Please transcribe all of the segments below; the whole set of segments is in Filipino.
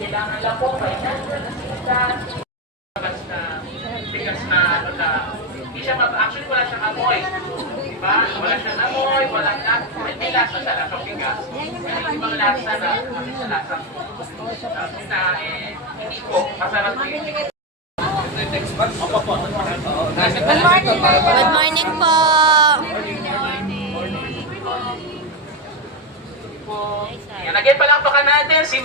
Kailangan lang po financial assistance, bigas na ano na, hindi siya actually wala siyang amoy. Diba? Wala siyang amoy, wala na, may lasa sa lasang bigas. May ibang lasa na, sa lasang na hindi po, masarap yun. Good morning po. Good morning po. Yan, again palakpakan natin si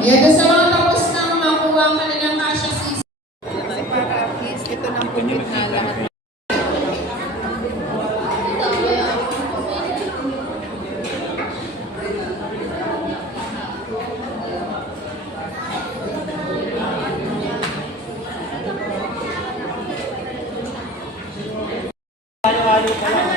Yan sa mga tapos nang makuha ang kanilang kasya season. Para at least ito nang commit na lahat. Halo-halo ka lang.